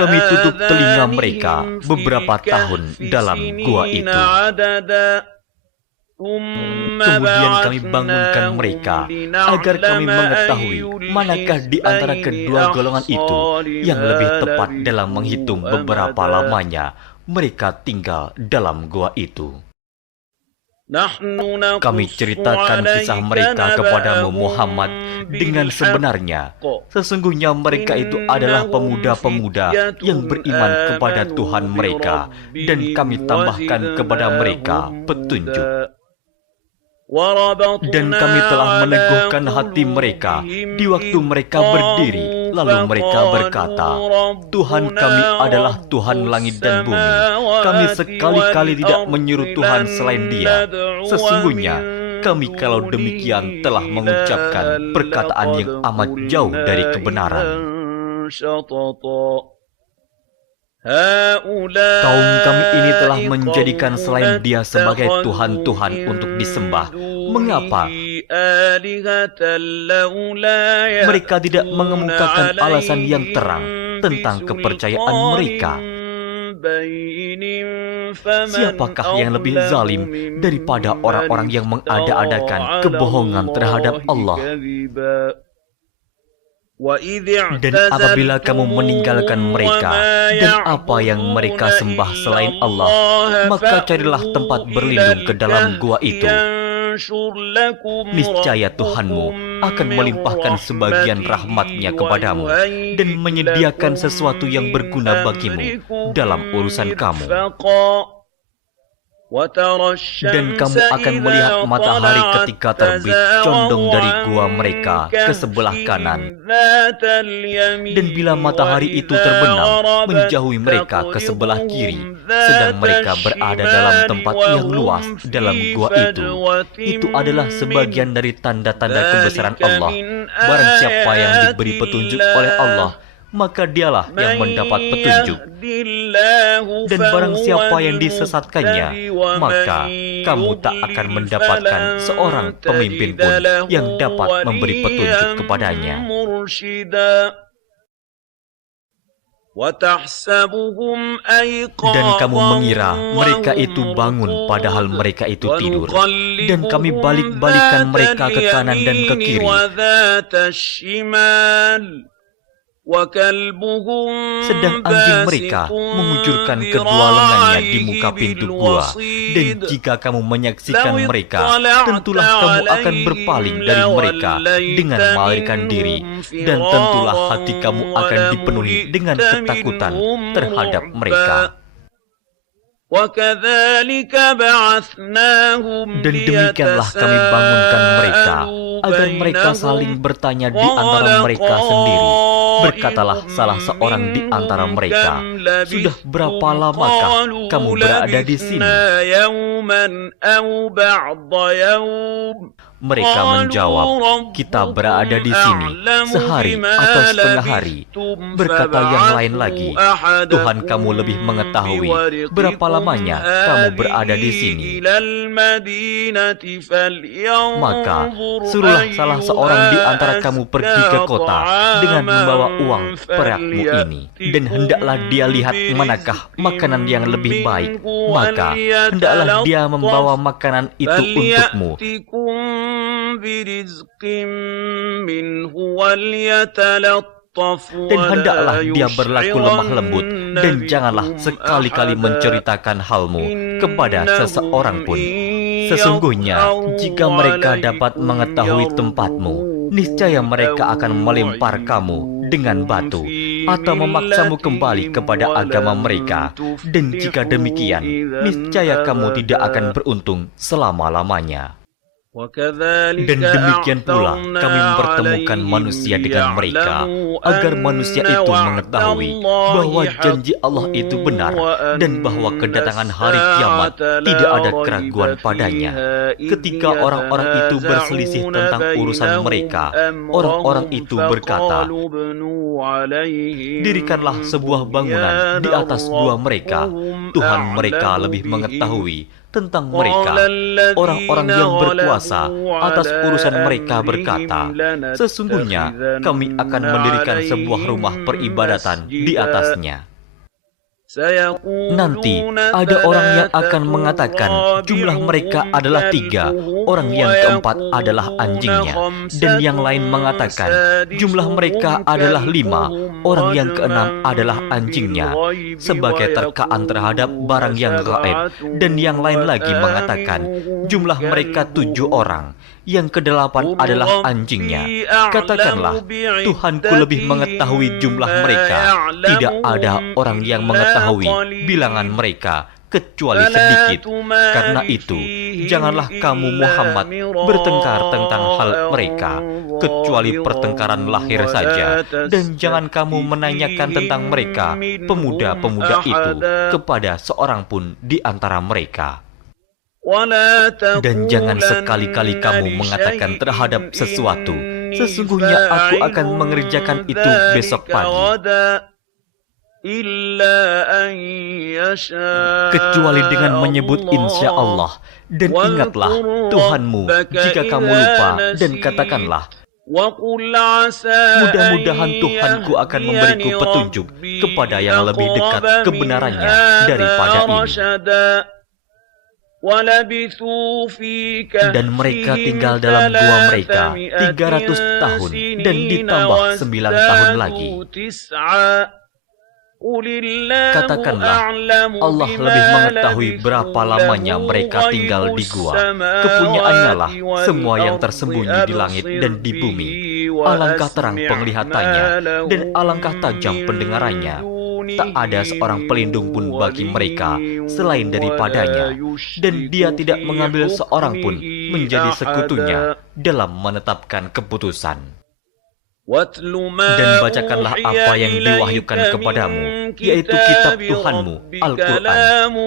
kami tutup telinga mereka beberapa tahun dalam gua itu. Kemudian kami bangunkan mereka, agar kami mengetahui manakah di antara kedua golongan itu yang lebih tepat dalam menghitung beberapa lamanya mereka tinggal dalam gua itu. Kami ceritakan kisah mereka kepadamu Muhammad dengan sebenarnya. Sesungguhnya mereka itu adalah pemuda-pemuda yang beriman kepada Tuhan mereka, dan kami tambahkan kepada mereka petunjuk. Dan kami telah meneguhkan hati mereka di waktu mereka berdiri. Lalu mereka berkata, Tuhan kami adalah Tuhan langit dan bumi. Kami sekali-kali tidak menyeru Tuhan selain Dia. Sesungguhnya kami kalau demikian telah mengucapkan perkataan yang amat jauh dari kebenaran. Kaum kami ini telah menjadikan selain Dia sebagai Tuhan-Tuhan untuk disembah. Mengapa? Mereka tidak mengemukakan alasan yang terang tentang kepercayaan mereka. Siapakah yang lebih zalim daripada orang-orang yang mengada-adakan kebohongan terhadap Allah? Dan apabila kamu meninggalkan mereka dan apa yang mereka sembah selain Allah, maka carilah tempat berlindung ke dalam gua itu. Niscaya Tuhanmu akan melimpahkan sebagian rahmat-Nya kepadamu dan menyediakan sesuatu yang berguna bagimu dalam urusan kamu. Dan kamu akan melihat matahari ketika terbit condong dari gua mereka ke sebelah kanan. Dan bila matahari itu terbenam menjauhi mereka ke sebelah kiri, sedang mereka berada dalam tempat yang luas dalam gua itu adalah sebagian dari tanda-tanda kebesaran Allah. Barang siapa yang diberi petunjuk oleh Allah, maka dialah yang mendapat petunjuk. Dan barang siapa yang disesatkannya, maka kamu tak akan mendapatkan seorang pemimpin pun yang dapat memberi petunjuk kepadanya. Dan kamu mengira mereka itu bangun padahal mereka itu tidur. Dan kami balik-balikan mereka ke kanan dan ke kiri. Sedang anjing mereka mengucurkan kedua lengannya di muka pintu gua. Dan jika kamu menyaksikan mereka, tentulah kamu akan berpaling dari mereka dengan melarikan diri. Dan tentulah hati kamu akan dipenuhi dengan ketakutan terhadap mereka. Dan demikianlah kami bangunkan mereka, agar mereka saling bertanya di antara mereka sendiri. Berkatalah salah seorang di antara mereka, "Sudah berapa lamakah kamu berada di sini?" Mereka menjawab, "Kita berada di sini sehari atau setengah hari." Berkata yang lain lagi, "Tuhan kamu lebih mengetahui berapa lamanya kamu berada di sini." Maka suruhlah salah seorang di antara kamu pergi ke kota dengan membawa uang perakmu ini, dan hendaklah dia lihat manakah makanan yang lebih baik, maka hendaklah dia membawa makanan itu untukmu. Dan hendaklah dia berlaku lemah lembut, dan janganlah sekali-kali menceritakan halmu kepada seseorang pun. Sesungguhnya, jika mereka dapat mengetahui tempatmu, niscaya mereka akan melempar kamu dengan batu atau memaksamu kembali kepada agama mereka. Dan jika demikian, niscaya kamu tidak akan beruntung selama-lamanya. Dan demikian pula kami mempertemukan manusia dengan mereka, agar manusia itu mengetahui bahwa janji Allah itu benar, dan bahwa kedatangan hari kiamat tidak ada keraguan padanya. Ketika orang-orang itu berselisih tentang urusan mereka, orang-orang itu berkata, "Dirikanlah sebuah bangunan di atas gua mereka. Tuhan mereka lebih mengetahui tentang mereka." Orang-orang yang berkuasa atas urusan mereka berkata, "Sesungguhnya kami akan mendirikan sebuah rumah peribadatan di atasnya." Nanti ada orang yang akan mengatakan jumlah mereka adalah 3, orang yang keempat adalah anjingnya. Dan yang lain mengatakan jumlah mereka adalah 5, orang yang keenam adalah anjingnya, sebagai terkaan terhadap barang yang gaib. Dan yang lain lagi mengatakan jumlah mereka 7 orang, yang ke-8 adalah anjingnya. Katakanlah, Tuhanku lebih mengetahui jumlah mereka. Tidak ada orang yang mengetahui bilangan mereka kecuali sedikit. Karena itu, janganlah kamu Muhammad bertengkar tentang hal mereka, kecuali pertengkaran lahir saja. Dan jangan kamu menanyakan tentang mereka, pemuda-pemuda itu, kepada seorang pun di antara mereka. Dan jangan sekali-kali kamu mengatakan terhadap sesuatu, "Sesungguhnya aku akan mengerjakan itu besok pagi," kecuali dengan menyebut insya Allah. Dan ingatlah Tuhanmu jika kamu lupa, dan katakanlah, "Mudah-mudahan Tuhanku akan memberiku petunjuk kepada yang lebih dekat kebenarannya daripada ini." Dan mereka tinggal dalam gua mereka 300 tahun dan ditambah 9 tahun lagi. Katakanlah, Allah lebih mengetahui berapa lamanya mereka tinggal di gua. Kepunyaannya lah semua yang tersembunyi di langit dan di bumi. Alangkah terang penglihatannya dan alangkah tajam pendengarannya. Tak ada seorang pelindung pun bagi mereka selain daripadanya, dan dia tidak mengambil seorang pun menjadi sekutunya dalam menetapkan keputusan. Dan bacakanlah apa yang diwahyukan kepadamu, yaitu kitab Tuhanmu, Al-Quran.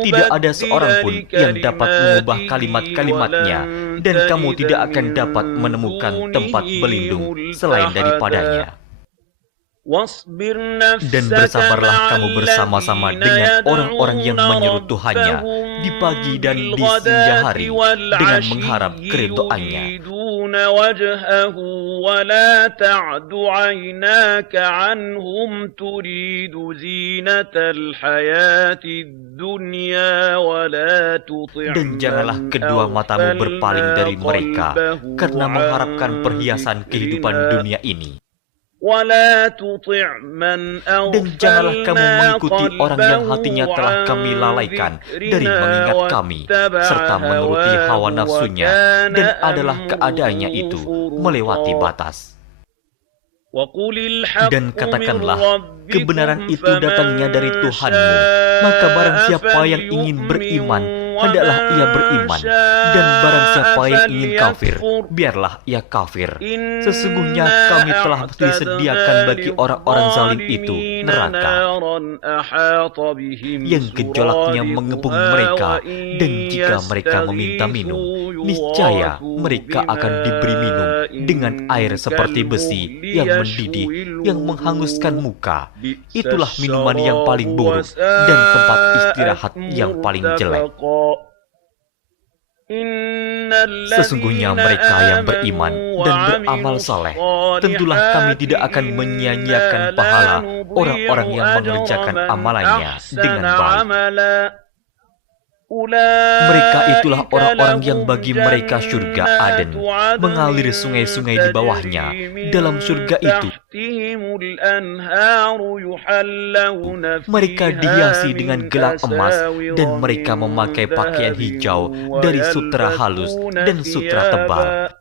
Tidak ada seorang pun yang dapat mengubah kalimat-kalimatnya, dan kamu tidak akan dapat menemukan tempat berlindung selain daripadanya. Dan bersabarlah kamu bersama-sama dengan orang-orang yang menyeru Tuhannya di pagi dan di siang hari dengan mengharap keridhaannya. Dan janganlah kedua matamu berpaling dari mereka karena mengharapkan perhiasan kehidupan dunia ini. Dan janganlah kamu mengikuti orang yang hatinya telah kami lalaikan dari mengingat kami, serta menuruti hawa nafsunya, dan adalah keadaannya itu melewati batas. Dan katakanlah, kebenaran itu datangnya dari Tuhanmu, maka barang siapa yang ingin beriman, hendaklah ia beriman, dan barang siapa yang ingin kafir, biarlah ia kafir. Sesungguhnya kami telah disediakan bagi orang-orang zalim itu neraka yang gejolaknya mengepung mereka, dan jika mereka meminta minum, niscaya mereka akan diberi minum dengan air seperti besi yang mendidih, yang menghanguskan muka. Itulah minuman yang paling buruk dan tempat istirahat yang paling jelek. Sesungguhnya mereka yang beriman dan beramal saleh, tentulah kami tidak akan menyia-nyiakan pahala orang-orang yang mengerjakan amalannya dengan baik. Mereka itulah orang-orang yang bagi mereka surga Aden, mengalir sungai-sungai di bawahnya. Dalam surga itu mereka dihiasi dengan gelang emas, dan mereka memakai pakaian hijau dari sutra halus dan sutra tebal.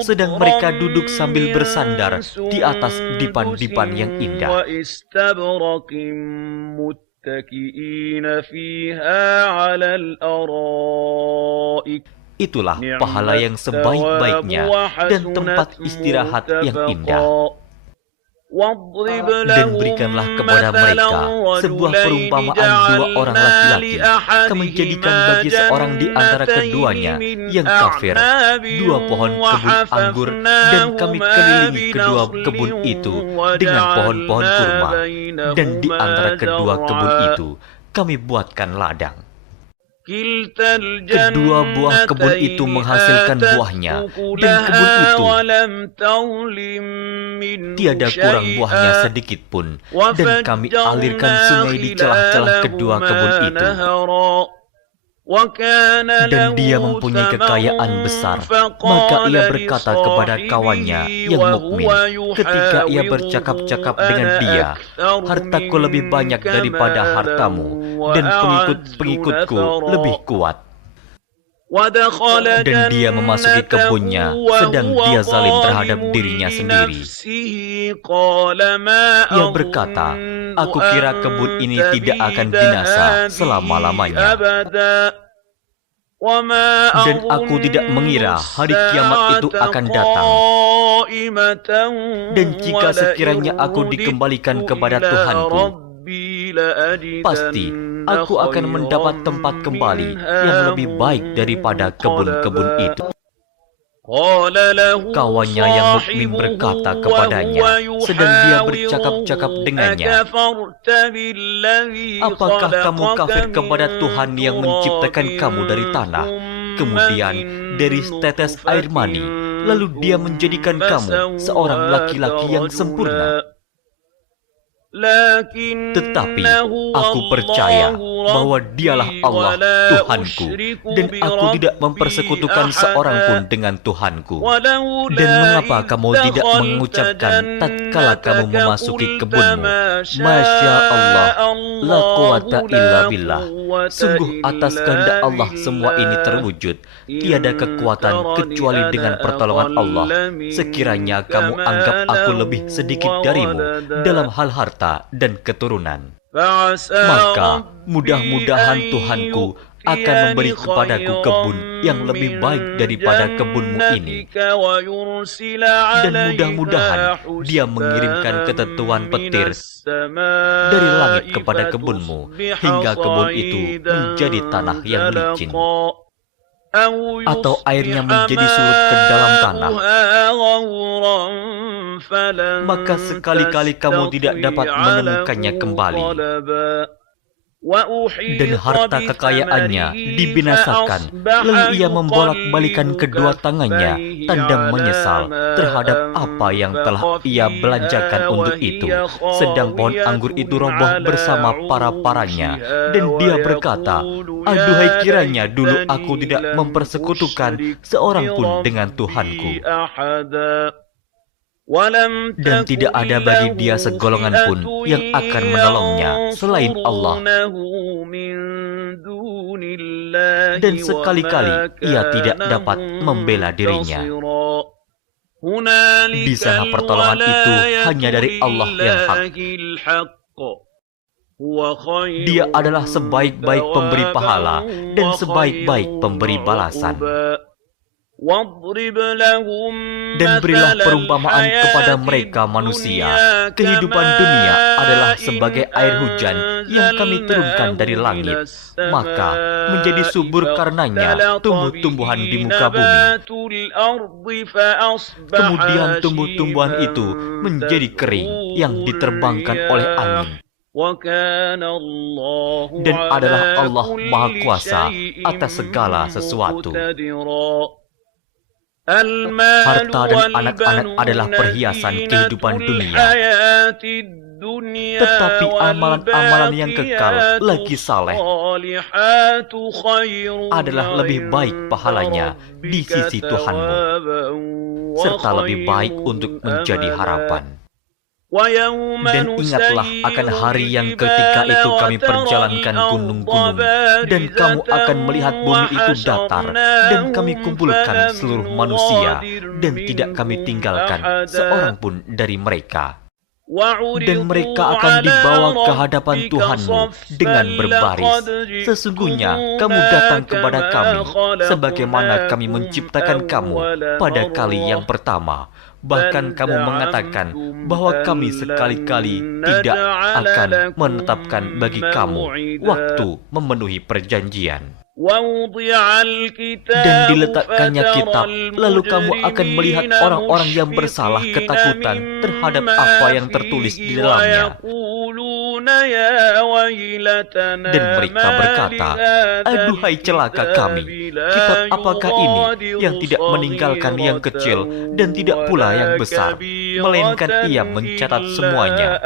Sedang mereka duduk sambil bersandar di atas dipan-dipan yang indah. Itulah pahala yang sebaik-baiknya dan tempat istirahat yang indah. Dan berikanlah kepada mereka sebuah perumpamaan dua orang laki-laki. Kami jadikan bagi seorang di antara keduanya yang kafir dua pohon kebun anggur, dan kami kelilingi kedua kebun itu dengan pohon-pohon kurma, dan di antara kedua kebun itu kami buatkan ladang. Kedua buah kebun itu menghasilkan buahnya, dan kebun itu tiada kurang buahnya sedikit pun, dan kami alirkan sungai di celah-celah kedua kebun itu. Dan dia mempunyai kekayaan besar, maka ia berkata kepada kawannya yang mukmin ketika ia bercakap-cakap dengan dia, "Hartaku lebih banyak daripada hartamu, dan pengikut-pengikutku lebih kuat." Dan dia memasuki kebunnya, sedang dia zalim terhadap dirinya sendiri. Ia berkata, "Aku kira kebun ini tidak akan binasa selama-lamanya. Dan aku tidak mengira hari kiamat itu akan datang. Dan jika sekiranya aku dikembalikan kepada Tuhanku, pasti aku akan mendapat tempat kembali yang lebih baik daripada kebun-kebun itu." Kawannya yang mukmin berkata kepadanya, sedang dia bercakap-cakap dengannya, "Apakah kamu kafir kepada Tuhan yang menciptakan kamu dari tanah, kemudian dari setetes air mani, lalu dia menjadikan kamu seorang laki-laki yang sempurna? Tetapi aku percaya bahwa dialah Allah Tuhanku, dan aku tidak mempersekutukan seorang pun dengan Tuhanku. Dan mengapa kamu tidak mengucapkan tatkala kamu memasuki kebunmu, Masya Allah, la quwata illa billah. Sungguh atas kehendak Allah semua ini terwujud. Tiada kekuatan kecuali dengan pertolongan Allah. Sekiranya kamu anggap aku lebih sedikit darimu dalam hal harta dan keturunan, maka mudah-mudahan Tuhanku akan memberi kepadaku kebun yang lebih baik daripada kebunmu ini. Dan mudah-mudahan Dia mengirimkan ketentuan petir dari langit kepada kebunmu, hingga kebun itu menjadi tanah yang licin, atau airnya menjadi surut ke dalam tanah. Maka sekali-kali kamu tidak dapat menemukannya kembali. Dan harta kekayaannya dibinasakan, lalu ia membolak-balikan kedua tangannya, tanda menyesal terhadap apa yang telah ia belanjakan untuk itu. Sedang pohon anggur itu roboh bersama para-paranya, dan dia berkata, aduhai kiranya dulu aku tidak mempersekutukan seorang pun dengan Tuhanku. Dan tidak ada bagi dia segolongan pun yang akan menolongnya selain Allah. Dan sekali-kali ia tidak dapat membela dirinya. Di sana pertolongan itu hanya dari Allah yang hak. Dia adalah sebaik-baik pemberi pahala dan sebaik-baik pemberi balasan. Dan berilah perumpamaan kepada mereka manusia. Kehidupan dunia adalah sebagai air hujan yang kami turunkan dari langit, maka menjadi subur karenanya tumbuh-tumbuhan di muka bumi. Kemudian tumbuh-tumbuhan itu menjadi kering yang diterbangkan oleh angin. Dan adalah Allah Maha Kuasa atas segala sesuatu. Harta dan anak-anak adalah perhiasan kehidupan dunia, tetapi amalan-amalan yang kekal lagi saleh adalah lebih baik pahalanya di sisi Tuhanmu, serta lebih baik untuk menjadi harapan. Dan ingatlah akan hari yang ketika itu kami perjalankan gunung-gunung, dan kamu akan melihat bumi itu datar, dan kami kumpulkan seluruh manusia, dan tidak kami tinggalkan seorang pun dari mereka. Dan mereka akan dibawa ke hadapan Tuhanmu dengan berbaris. Sesungguhnya kamu datang kepada kami sebagaimana kami menciptakan kamu pada kali yang pertama. Bahkan kamu mengatakan bahwa kami sekali-kali tidak akan menetapkan bagi kamu waktu memenuhi perjanjian. Dan diletakkannya kitab, lalu kamu akan melihat orang-orang yang bersalah ketakutan terhadap apa yang tertulis di dalamnya. Dan mereka berkata, aduhai celaka kami, kitab apakah ini yang tidak meninggalkan yang kecil dan tidak pula yang besar, melainkan ia mencatat semuanya.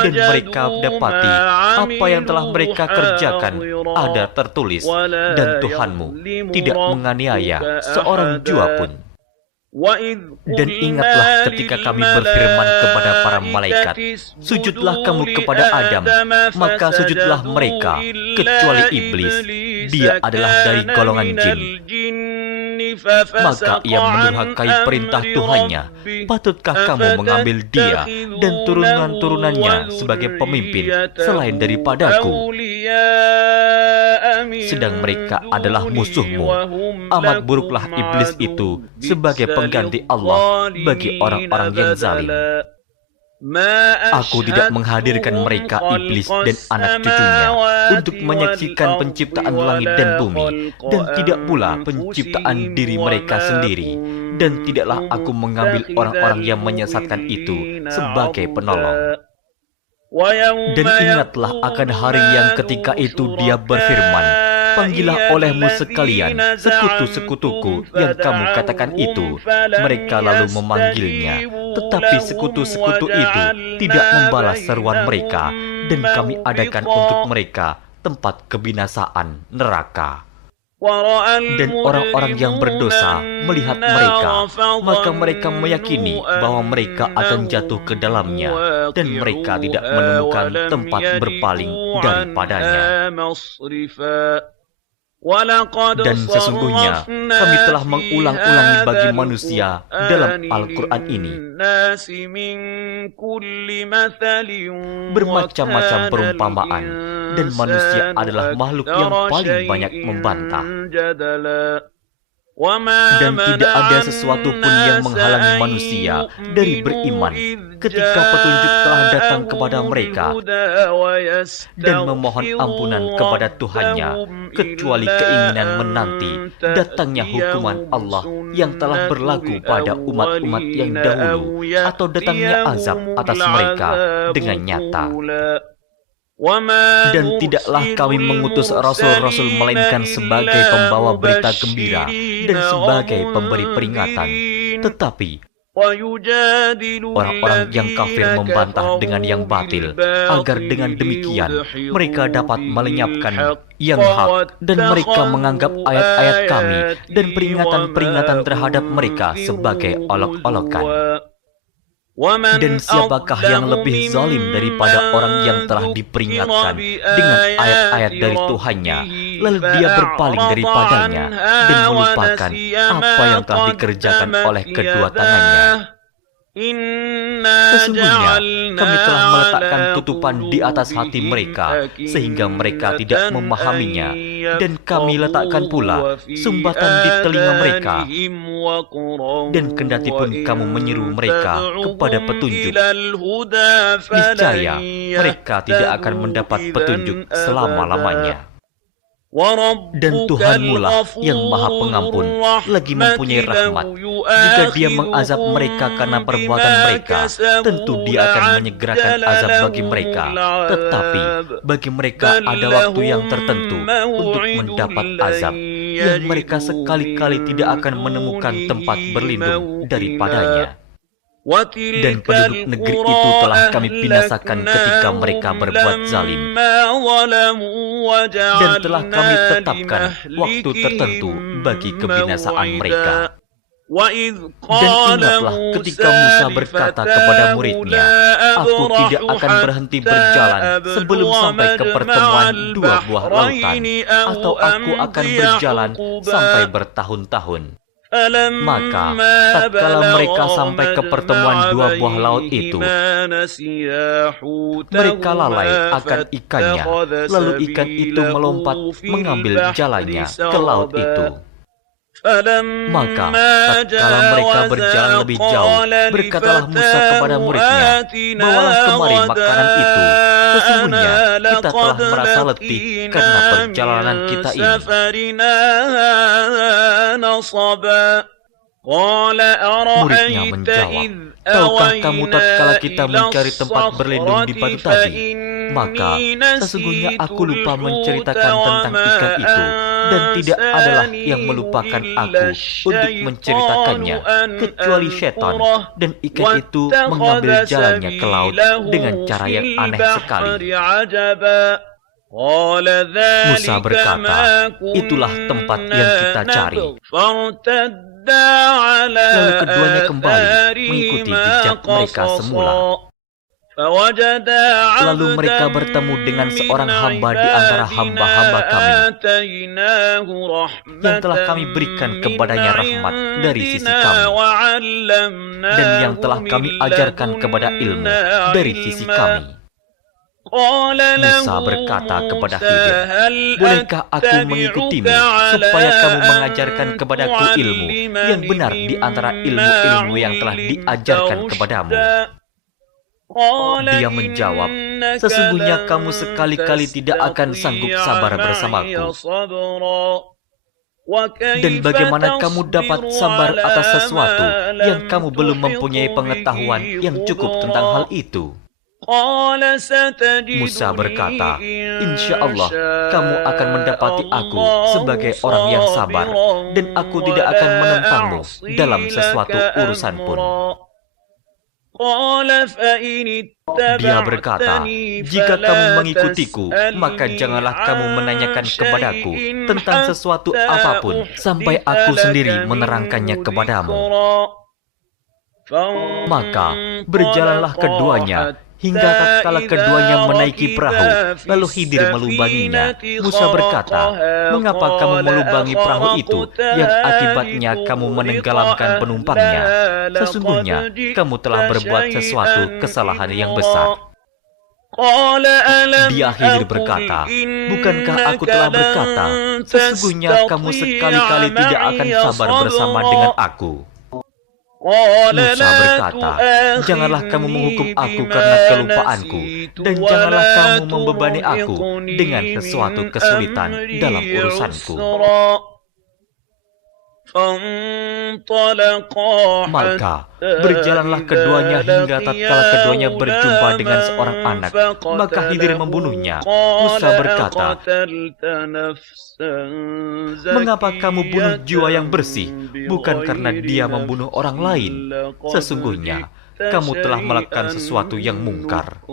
Dan mereka dapati apa yang telah mereka kerjakan ada tertulis, dan Tuhanmu tidak menganiaya seorang jua pun. Dan ingatlah ketika kami berfirman kepada para malaikat, sujudlah kamu kepada Adam, maka sujudlah mereka, kecuali iblis, dia adalah dari golongan jin. Maka ia mendurhakai perintah Tuhannya. Patutkah kamu mengambil dia dan turunan-turunannya sebagai pemimpin selain daripadaku? Sedang mereka adalah musuhmu. Amat buruklah iblis itu sebagai pengganti Allah bagi orang-orang yang zalim. Aku tidak menghadirkan mereka, iblis dan anak cucunya, untuk menyaksikan penciptaan langit dan bumi, dan tidak pula penciptaan diri mereka sendiri. Dan tidaklah aku mengambil orang-orang yang menyesatkan itu sebagai penolong. Dan ingatlah akan hari yang ketika itu dia berfirman, panggillah olehmu sekalian sekutu-sekutuku yang kamu katakan itu. Mereka lalu memanggilnya, Tetapi sekutu-sekutu itu tidak membalas seruan mereka, dan kami adakan untuk mereka tempat kebinasaan neraka. Dan orang-orang yang berdosa melihat mereka, maka mereka meyakini bahwa mereka akan jatuh ke dalamnya, dan mereka tidak menemukan tempat berpaling daripadanya. Dan sesungguhnya kami telah mengulang-ulangi bagi manusia dalam Al-Quran ini bermacam-macam perumpamaan, dan manusia adalah makhluk yang paling banyak membantah. Dan tidak ada sesuatu pun yang menghalangi manusia dari beriman ketika petunjuk telah datang kepada mereka dan memohon ampunan kepada Tuhannya, kecuali keinginan menanti datangnya hukuman Allah yang telah berlaku pada umat-umat yang dahulu, atau datangnya azab atas mereka dengan nyata. Dan tidaklah kami mengutus rasul-rasul melainkan sebagai pembawa berita gembira dan sebagai pemberi peringatan. Tetapi orang-orang yang kafir membantah dengan yang batil, agar dengan demikian mereka dapat melenyapkan yang hak, dan mereka menganggap ayat-ayat kami dan peringatan-peringatan terhadap mereka sebagai olok-olokan. Dan siapakah yang lebih zalim daripada orang yang telah diperingatkan dengan ayat-ayat dari Tuhannya, lalu dia berpaling daripadanya dan melupakan apa yang telah dikerjakan oleh kedua tangannya? Sesungguhnya kami telah meletakkan tutupan di atas hati mereka sehingga mereka tidak memahaminya, dan kami letakkan pula sumbatan di telinga mereka. Dan kendati pun kamu menyeru mereka kepada petunjuk, niscaya mereka tidak akan mendapat petunjuk selama-lamanya. Dan Tuhanmu lah yang Maha Pengampun, lagi mempunyai rahmat. Jika Dia mengazab mereka karena perbuatan mereka, tentu Dia akan menyegerakan azab bagi mereka. Tetapi bagi mereka ada waktu yang tertentu untuk mendapat azab, yang mereka sekali-kali tidak akan menemukan tempat berlindung daripadanya. Dan penduduk negeri itu telah kami binasakan ketika mereka berbuat zalim, dan telah kami tetapkan waktu tertentu bagi kebinasaan mereka. Dan ingatlah ketika Musa berkata kepada muridnya, "Aku tidak akan berhenti berjalan sebelum sampai ke pertemuan dua buah lautan, atau aku akan berjalan sampai bertahun-tahun." Maka tatkala mereka sampai ke pertemuan dua buah laut itu, mereka lalai akan ikannya, lalu ikan itu melompat mengambil jalannya ke laut itu. Maka tatkala mereka berjalan lebih jauh, berkatalah Musa kepada muridnya, "Bawalah kemari makanan itu. Sesungguhnya kita telah merasa letih karena perjalanan kita ini." Muridnya menjawab, "Tahukah kamu tatkala kita mencari tempat berlindung di batu tadi? Maka sesungguhnya aku lupa menceritakan tentang ikan itu, dan tidak adalah yang melupakan aku untuk menceritakannya, kecuali setan, dan ikan itu mengambil jalannya ke laut dengan cara yang aneh sekali." Musa berkata, "Itulah tempat yang kita cari." Lalu keduanya kembali mengikuti jejak mereka semula. Lalu mereka bertemu dengan seorang hamba di antara hamba-hamba kami, yang telah kami berikan kepadanya rahmat dari sisi kami, dan yang telah kami ajarkan kepada ilmu dari sisi kami. Musa berkata kepada Khidir, "Bolehkah aku mengikutimu supaya kamu mengajarkan kepadaku ilmu yang benar di antara ilmu-ilmu yang telah diajarkan kepadamu?" Dia menjawab, "Sesungguhnya kamu sekali-kali tidak akan sanggup sabar bersamaku. Dan bagaimana kamu dapat sabar atas sesuatu yang kamu belum mempunyai pengetahuan yang cukup tentang hal itu?" Musa berkata, "Insya Allah kamu akan mendapati aku sebagai orang yang sabar, dan aku tidak akan menentangmu dalam sesuatu urusan pun." Dia berkata, "Jika kamu mengikutiku, maka janganlah kamu menanyakan kepadaku tentang sesuatu apapun sampai aku sendiri menerangkannya kepadamu." Maka berjalanlah keduanya hingga tatkala keduanya menaiki perahu, lalu Khidir melubanginya. Musa berkata, "Mengapa kamu melubangi perahu itu yang akibatnya kamu menenggelamkan penumpangnya? Sesungguhnya kamu telah berbuat sesuatu kesalahan yang besar." Dia Khidir berkata, "Bukankah aku telah berkata, sesungguhnya kamu sekali-kali tidak akan sabar bersama dengan aku?" Musa berkata, "Janganlah kamu menghukum aku karena kelupaanku, dan janganlah kamu membebani aku dengan sesuatu kesulitan dalam urusanku." Maka berjalanlah keduanya hingga tatkala keduanya berjumpa dengan seorang anak, maka Khidir membunuhnya. Musa berkata, "Mengapa kamu bunuh jiwa yang bersih, bukan karena dia membunuh orang lain? Sesungguhnya kamu telah melakukan sesuatu yang mungkar."